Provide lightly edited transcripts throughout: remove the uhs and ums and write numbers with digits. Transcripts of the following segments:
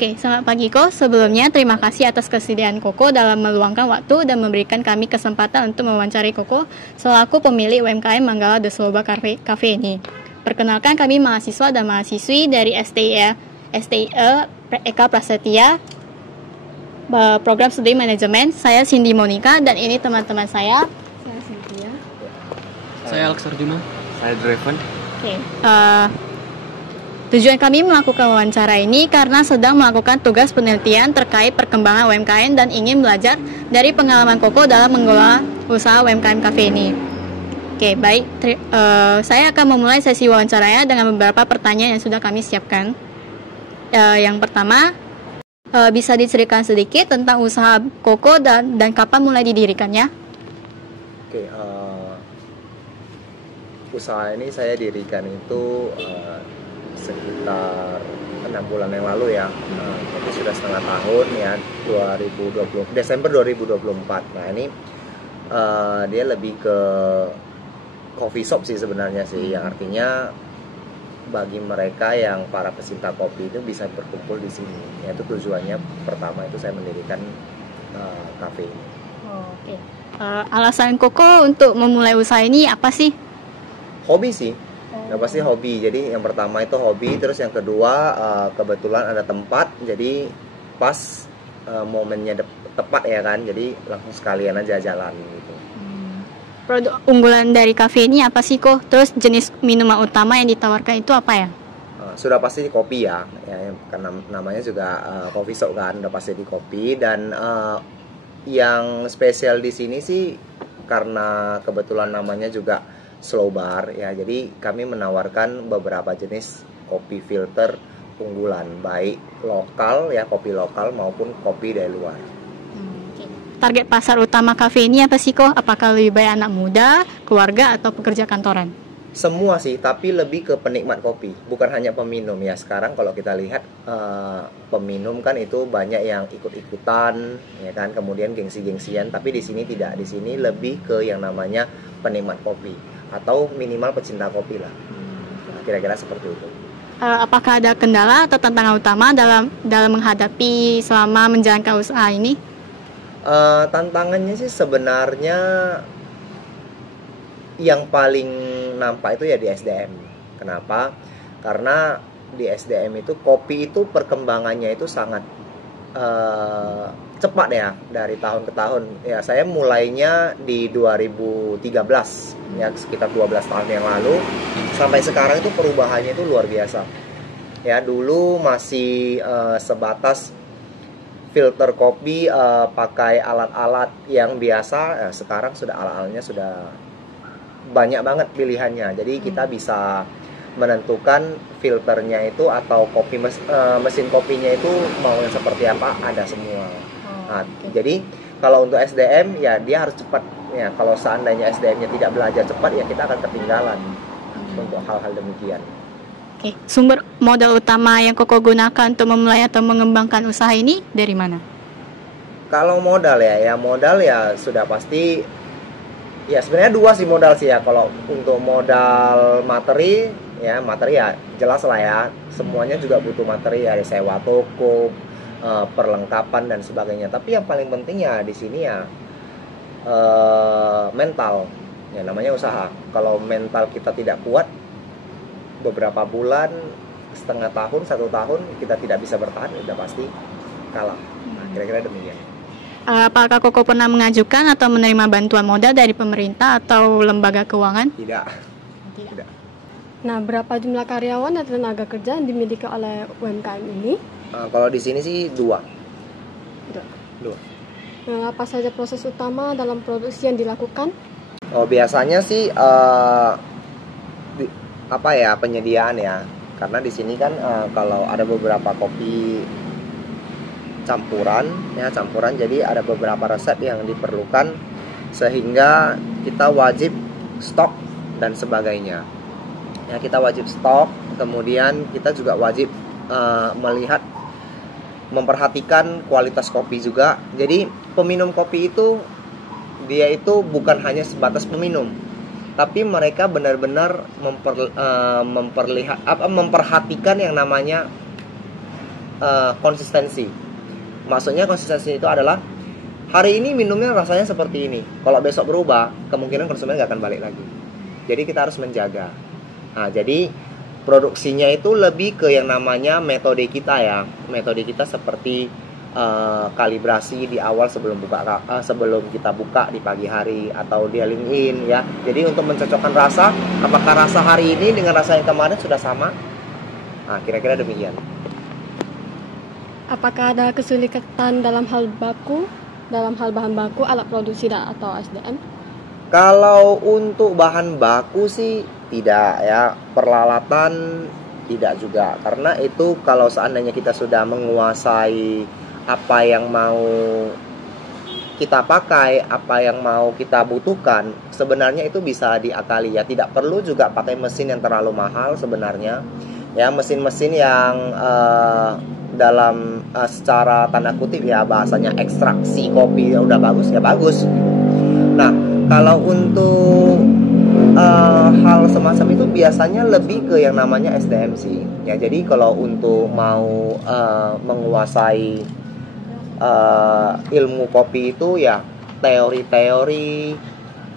Oke, selamat pagi Ko. Sebelumnya terima kasih atas kesediaan Koko dalam meluangkan waktu dan memberikan kami kesempatan untuk mewawancari Koko selaku pemilik UMKM Manggala The Sloba Cafe ini. Perkenalkan, kami mahasiswa dan mahasiswi dari STIE Eka Prasetya, program studi manajemen. Saya Cindy Monica dan ini teman-teman saya. Saya Cynthia. Saya Alex Arjuna. Saya Draven. Oke. Tujuan kami melakukan wawancara ini karena sedang melakukan tugas penelitian terkait perkembangan UMKM dan ingin belajar dari pengalaman Koko dalam mengelola usaha UMKM Cafe ini. Oke, baik. Saya akan memulai sesi wawancaranya dengan beberapa pertanyaan yang sudah kami siapkan. Yang pertama, bisa diceritakan sedikit tentang usaha Koko dan kapan mulai didirikannya? Oke, usaha ini saya dirikan itu sekitar 6 bulan yang lalu ya. Jadi sudah setengah tahun ya, 2020 Desember 2024. Nah ini dia lebih ke coffee shop sih sebenarnya sih, yang artinya bagi mereka yang para pecinta kopi itu bisa berkumpul di sini. Yaitu tujuannya pertama itu saya mendirikan kafe ini. Oke. Alasan Koko untuk memulai usaha ini apa sih? Hobi sih. Nah, pasti hobi. Jadi yang pertama itu hobi, terus yang kedua kebetulan ada tempat, jadi pas momennya tepat ya kan, jadi langsung sekalian aja jalan gitu. Produk unggulan dari kafe ini apa sih Ko? Terus jenis minuman utama yang ditawarkan itu apa ya? Sudah pasti kopi ya, karena namanya juga coffee shop kan, udah pasti di kopi. Dan yang spesial di sini sih karena kebetulan namanya juga slow bar ya, jadi kami menawarkan beberapa jenis kopi filter unggulan, baik lokal ya, kopi lokal maupun kopi dari luar. Target pasar utama kafe ini apa sih Ko? Apakah lebih baik anak muda, keluarga, atau pekerja kantoran? Semua sih, tapi lebih ke penikmat kopi, bukan hanya peminum ya. Sekarang kalau kita lihat peminum kan itu banyak yang ikut-ikutan ya kan, kemudian gengsi-gengsian, tapi di sini tidak. Di sini lebih ke yang namanya penikmat kopi atau minimal pecinta kopi lah. Nah, kira-kira seperti itu. Apakah ada kendala atau tantangan utama dalam menghadapi selama menjalankan usaha ini? Tantangannya sih sebenarnya yang paling nampak itu ya di SDM. Kenapa? Karena di SDM itu kopi itu perkembangannya itu sangat cepat ya, dari tahun ke tahun. Ya saya mulainya di 2013 ya, sekitar 12 tahun yang lalu, sampai sekarang itu perubahannya itu luar biasa. Ya dulu masih sebatas filter kopi pakai alat-alat yang biasa, sekarang sudah alat-alatnya sudah banyak banget pilihannya. Jadi kita bisa menentukan filternya itu atau mesin kopinya itu mau yang seperti apa, ada semua. Nah, jadi kalau untuk SDM ya dia harus cepat ya. Kalau seandainya SDM-nya tidak belajar cepat ya kita akan ketinggalan untuk hal-hal demikian. Oke, sumber modal utama yang Koko gunakan untuk memulai atau mengembangkan usaha ini dari mana? Kalau modal ya sudah pasti ya, sebenarnya dua sih modal sih ya. Kalau untuk modal materi ya jelas lah ya, semuanya juga butuh materi ya, sewa toko, perlengkapan dan sebagainya. Tapi yang paling penting ya di sini ya mental ya, namanya usaha. Kalau mental kita tidak kuat, beberapa bulan, setengah tahun, 1 tahun kita tidak bisa bertahan, udah pasti kalah. Nah, kira-kira demikian. Apakah Koko pernah mengajukan atau menerima bantuan modal dari pemerintah atau lembaga keuangan? Tidak. Nah, berapa jumlah karyawan dan tenaga kerja yang dimiliki oleh UMKM ini? Kalau di sini sih dua. Nah, apa saja proses utama dalam produksi yang dilakukan? Biasanya sih penyediaan ya. Karena di sini kan kalau ada beberapa kopi campuran, jadi ada beberapa resep yang diperlukan sehingga kita wajib stok dan sebagainya. Ya, kita wajib stok, kemudian kita juga wajib memperhatikan kualitas kopi juga. Jadi peminum kopi itu dia itu bukan hanya sebatas peminum, tapi mereka benar-benar memperhatikan yang namanya konsistensi. Maksudnya konsistensi itu adalah hari ini minumnya rasanya seperti ini. Kalau besok berubah, kemungkinan konsumen nggak akan balik lagi. Jadi kita harus menjaga. Nah, jadi produksinya itu lebih ke yang namanya metode kita ya. Metode kita seperti kalibrasi di awal sebelum kita buka di pagi hari atau dialing in ya. Jadi untuk mencocokkan rasa, apakah rasa hari ini dengan rasa yang kemarin sudah sama? Nah, kira-kira demikian. Apakah ada kesulitan dalam hal bahan baku, alat produksi atau SDM? Kalau untuk bahan baku sih tidak ya, peralatan tidak juga, karena itu kalau seandainya kita sudah menguasai apa yang mau kita pakai, apa yang mau kita butuhkan, sebenarnya itu bisa diakali ya. Tidak perlu juga pakai mesin yang terlalu mahal sebenarnya ya. Mesin-mesin yang dalam secara tanda kutip ya bahasanya ekstraksi kopi udah bagus ya bagus. Nah, kalau untuk hal semacam itu biasanya lebih ke yang namanya SDM sih ya. Jadi kalau untuk mau menguasai ilmu kopi itu ya, teori-teori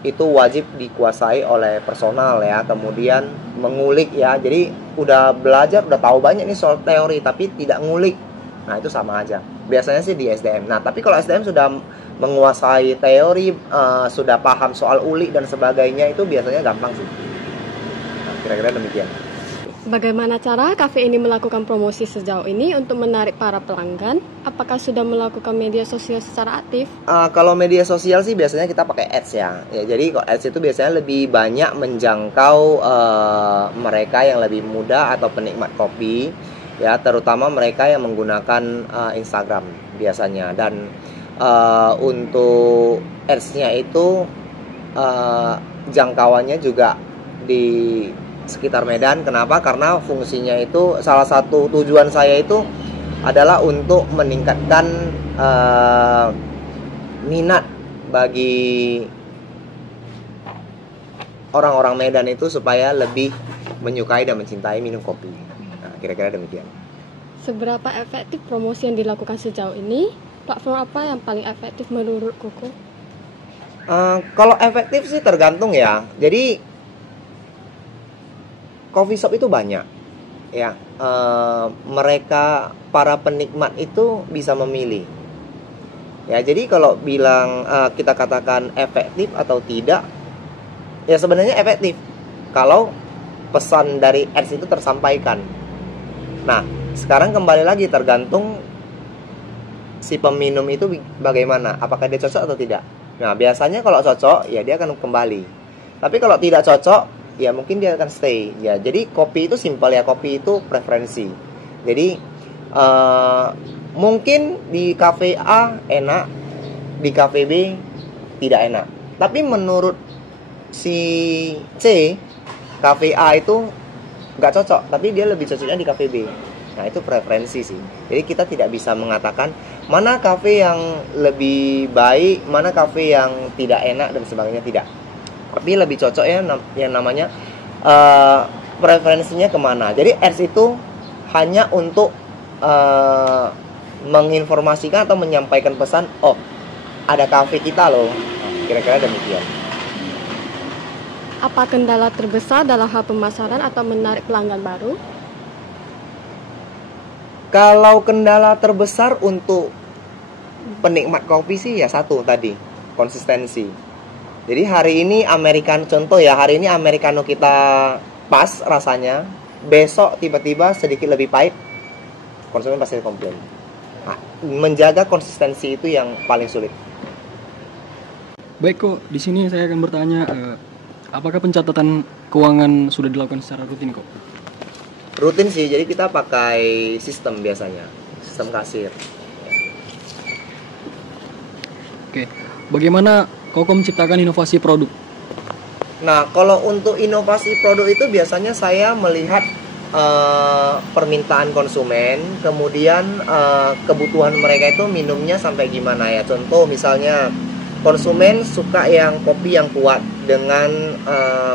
itu wajib dikuasai oleh personal ya. Kemudian mengulik ya, jadi udah belajar, udah tahu banyak nih soal teori tapi tidak ngulik, nah itu sama aja biasanya sih di SDM. Nah tapi kalau SDM sudah menguasai teori, sudah paham soal ulik dan sebagainya, itu biasanya gampang sih. Nah, kira-kira demikian. Bagaimana cara kafe ini melakukan promosi sejauh ini untuk menarik para pelanggan? Apakah sudah melakukan media sosial secara aktif? Kalau media sosial sih biasanya kita pakai ads ya. Jadi kalau ads itu biasanya lebih banyak menjangkau mereka yang lebih muda atau penikmat kopi ya, terutama mereka yang menggunakan Instagram biasanya. Dan untuk ads-nya itu jangkauannya juga di sekitar Medan. Kenapa? Karena fungsinya itu, salah satu tujuan saya itu adalah untuk meningkatkan minat bagi orang-orang Medan itu supaya lebih menyukai dan mencintai minum kopi. Nah, kira-kira demikian. Seberapa efektif promosi yang dilakukan sejauh ini? Platform apa yang paling efektif menurut Koko? Kalau efektif sih tergantung ya. Jadi coffee shop itu banyak ya, mereka para penikmat itu bisa memilih ya. Jadi kalau bilang kita katakan efektif atau tidak, ya sebenarnya efektif kalau pesan dari ads itu tersampaikan. Nah sekarang kembali lagi tergantung si peminum itu bagaimana, apakah dia cocok atau tidak. Nah biasanya kalau cocok ya dia akan kembali, tapi kalau tidak cocok ya mungkin dia akan stay ya. Jadi kopi itu simpel ya, kopi itu preferensi. Jadi mungkin di cafe A enak, di cafe B tidak enak. Tapi menurut si C, cafe A itu nggak cocok, tapi dia lebih cocoknya di cafe B. Nah itu preferensi sih. Jadi kita tidak bisa mengatakan mana cafe yang lebih baik, mana cafe yang tidak enak dan sebagainya, tidak. Tapi lebih cocok ya yang namanya preferensinya kemana. Jadi ads itu hanya untuk menginformasikan atau menyampaikan pesan, oh ada cafe kita loh. Kira-kira demikian. Apa kendala terbesar dalam hal pemasaran atau menarik pelanggan baru? Kalau kendala terbesar untuk penikmat kopi sih ya satu tadi, konsistensi. Jadi hari ini contoh ya, hari ini americano kita pas rasanya, besok tiba-tiba sedikit lebih pahit, konsumen pasti komplain. Nah, menjaga konsistensi itu yang paling sulit. Baik kok, di sini saya akan bertanya, apakah pencatatan keuangan sudah dilakukan secara rutin kok? Rutin sih, jadi kita pakai sistem biasanya, sistem kasir. Oke, bagaimana Koko menciptakan inovasi produk? Nah, kalau untuk inovasi produk itu biasanya saya melihat permintaan konsumen, kemudian kebutuhan mereka itu minumnya sampai gimana ya. Contoh misalnya konsumen suka yang kopi yang kuat dengan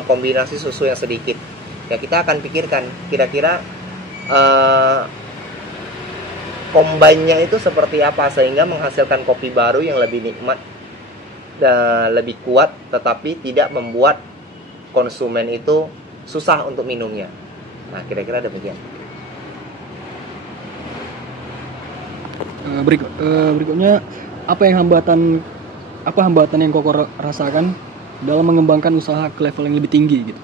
kombinasi susu yang sedikit. Ya kita akan pikirkan kira-kira combine-nya itu seperti apa sehingga menghasilkan kopi baru yang lebih nikmat dan lebih kuat, tetapi tidak membuat konsumen itu susah untuk minumnya. Nah, kira-kira demikian. Berikutnya, apa hambatan yang Koko rasakan dalam mengembangkan usaha ke level yang lebih tinggi gitu?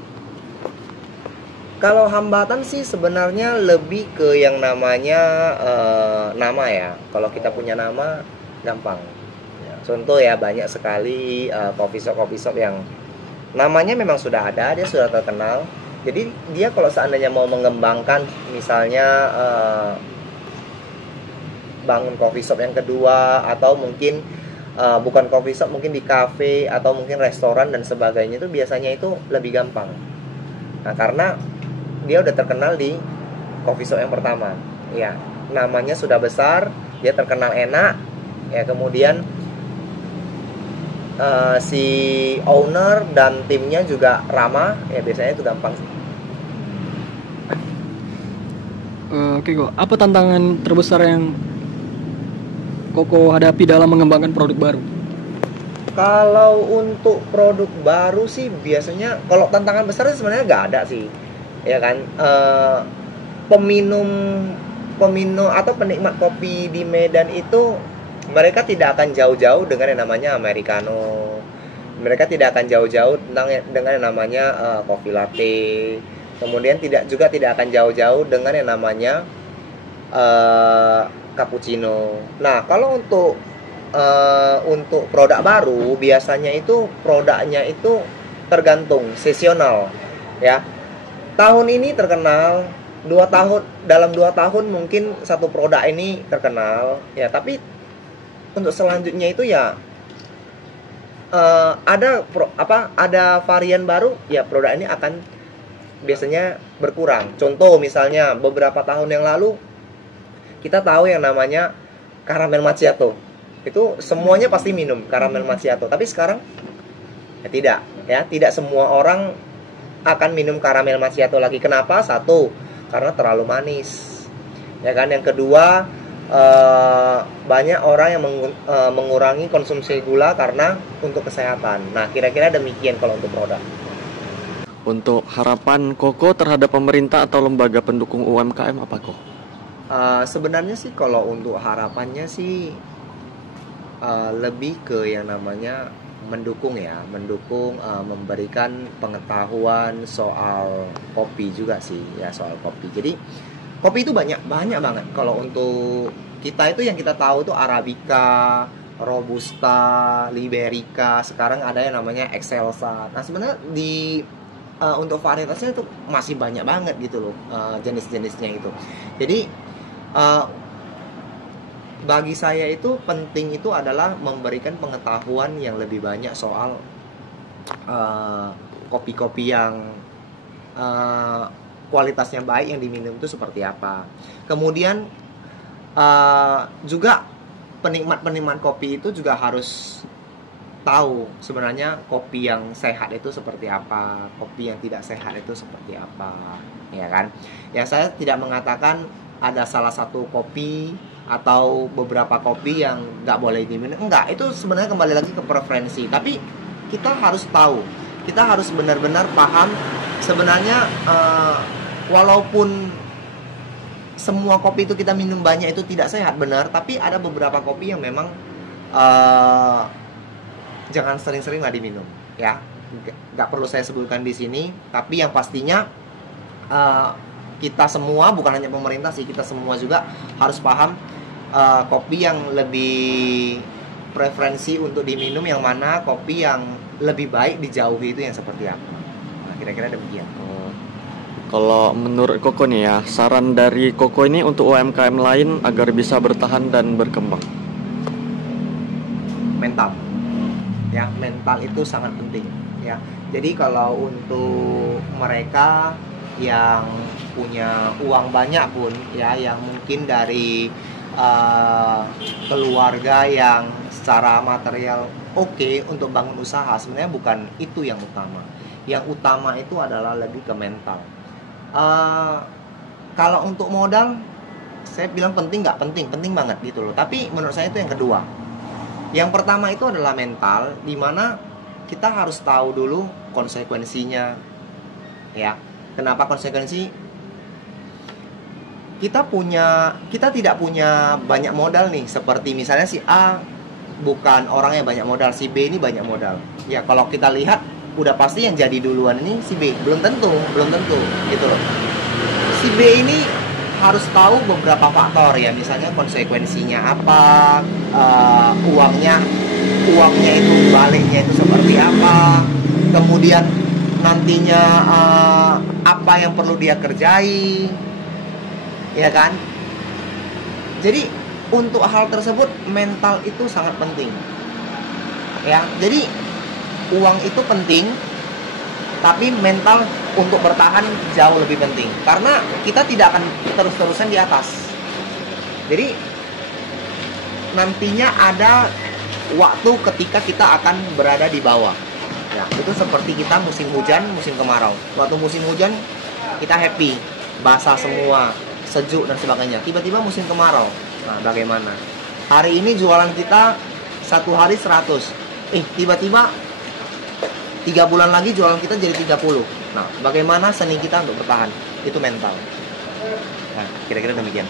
Kalau hambatan sih sebenarnya lebih ke yang namanya nama ya. Kalau kita punya nama gampang. Contoh ya, banyak sekali coffee shop yang namanya memang sudah ada, dia sudah terkenal. Jadi dia kalau seandainya mau mengembangkan, misalnya bangun coffee shop yang kedua, atau mungkin bukan coffee shop, mungkin di cafe atau mungkin restoran dan sebagainya, itu biasanya itu lebih gampang. Nah, karena dia udah terkenal di coffee shop yang pertama, ya, namanya sudah besar, dia terkenal enak, ya, kemudian si owner dan timnya juga ramah, ya, biasanya itu gampang sih. Oke kok, apa tantangan terbesar yang Koko hadapi dalam mengembangkan produk baru? Kalau untuk produk baru sih biasanya, kalau tantangan besar sih sebenarnya nggak ada sih, ya kan. Peminum atau penikmat kopi di Medan itu mereka tidak akan jauh-jauh dengan yang namanya americano. Mereka tidak akan jauh-jauh dengan yang namanya coffee latte. Kemudian tidak akan jauh-jauh dengan yang namanya cappuccino. Nah, kalau untuk produk baru biasanya itu produknya itu tergantung seasonal, ya. Tahun ini terkenal, dalam 2 tahun mungkin satu produk ini terkenal, ya, tapi untuk selanjutnya itu ya ada varian baru, ya, produk ini akan biasanya berkurang. Contoh misalnya beberapa tahun yang lalu kita tahu yang namanya caramel macchiato. Itu semuanya pasti minum caramel macchiato, tapi sekarang tidak semua orang akan minum caramel macchiato lagi. Kenapa? Satu, karena terlalu manis, ya kan. Yang kedua, banyak orang yang mengurangi konsumsi gula karena untuk kesehatan. Nah, kira-kira demikian kalau untuk produk. Untuk harapan Koko terhadap pemerintah atau lembaga pendukung UMKM apa kok? Sebenarnya sih kalau untuk harapannya sih lebih ke yang namanya mendukung, memberikan pengetahuan soal kopi juga sih, ya, soal kopi. Jadi kopi itu banyak banget. Kalau untuk kita itu yang kita tahu itu Arabica, Robusta, Liberica, sekarang ada yang namanya Excelsa. Nah, sebenarnya untuk varietasnya itu masih banyak banget gitu loh, jenis-jenisnya itu. Jadi bagi saya itu penting itu adalah memberikan pengetahuan yang lebih banyak soal kopi-kopi yang kualitasnya baik yang diminum itu seperti apa. Kemudian juga penikmat kopi itu juga harus tahu sebenarnya kopi yang sehat itu seperti apa, kopi yang tidak sehat itu seperti apa, ya kan. Ya, saya tidak mengatakan ada salah satu kopi atau beberapa kopi yang nggak boleh diminum, enggak. Itu sebenarnya kembali lagi ke preferensi. Tapi kita harus tahu, kita harus benar-benar paham sebenarnya walaupun semua kopi itu kita minum banyak itu tidak sehat, benar. Tapi ada beberapa kopi yang memang jangan sering-sering lah diminum, ya. Nggak perlu saya sebutkan di sini. Tapi yang pastinya kita semua, bukan hanya pemerintah sih, kita semua juga harus paham kopi yang lebih preferensi untuk diminum yang mana, kopi yang lebih baik dijauhi itu yang seperti apa. Nah, kira-kira demikian. Kalau menurut Koko nih ya, saran dari Koko ini untuk UMKM lain agar bisa bertahan dan berkembang. Mental, ya, mental itu sangat penting, ya. Jadi kalau untuk mereka yang punya uang banyak pun, ya, yang mungkin dari keluarga yang secara material oke untuk bangun usaha, sebenarnya bukan itu yang utama. Yang utama itu adalah lebih ke mental. Kalau untuk modal saya bilang penting nggak penting, penting banget gitu loh. Tapi menurut saya itu yang kedua. Yang pertama itu adalah mental, dimana kita harus tahu dulu konsekuensinya, ya. Kenapa konsekuensi? Kita tidak punya banyak modal nih, seperti misalnya si A bukan orang yang banyak modal, si B ini banyak modal. Ya kalau kita lihat udah pasti yang jadi duluan ini si B, belum tentu gitu loh. Si B ini harus tahu beberapa faktor ya, misalnya konsekuensinya apa, uangnya itu baliknya itu seperti apa, kemudian nantinya apa yang perlu dia kerjai, ya kan? Jadi untuk hal tersebut mental itu sangat penting, ya. Jadi uang itu penting, tapi mental untuk bertahan jauh lebih penting, karena kita tidak akan terus-terusan di atas. Jadi nantinya ada waktu ketika kita akan berada di bawah. Ya, itu seperti kita musim hujan, musim kemarau. Waktu musim hujan kita happy, basah semua, sejuk dan sebagainya. Tiba-tiba musim kemarau. Nah, bagaimana? Hari ini jualan kita 1 hari 100. Tiba-tiba 3 bulan lagi jualan kita jadi 30. Nah, bagaimana seni kita untuk bertahan? Itu mental. Nah, kira-kira demikian.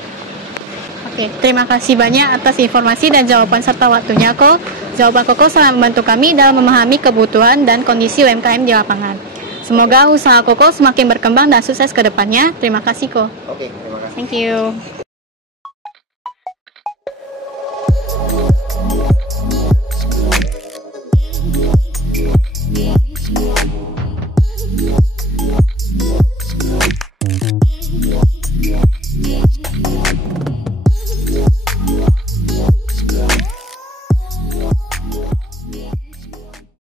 Oke, terima kasih banyak atas informasi dan jawaban serta waktunya, Ko. Jawaban Koko sangat membantu kami dalam memahami kebutuhan dan kondisi UMKM di lapangan. Semoga usaha Koko semakin berkembang dan sukses ke depannya. Terima kasih, Ko. Oke, terima kasih. Thank you.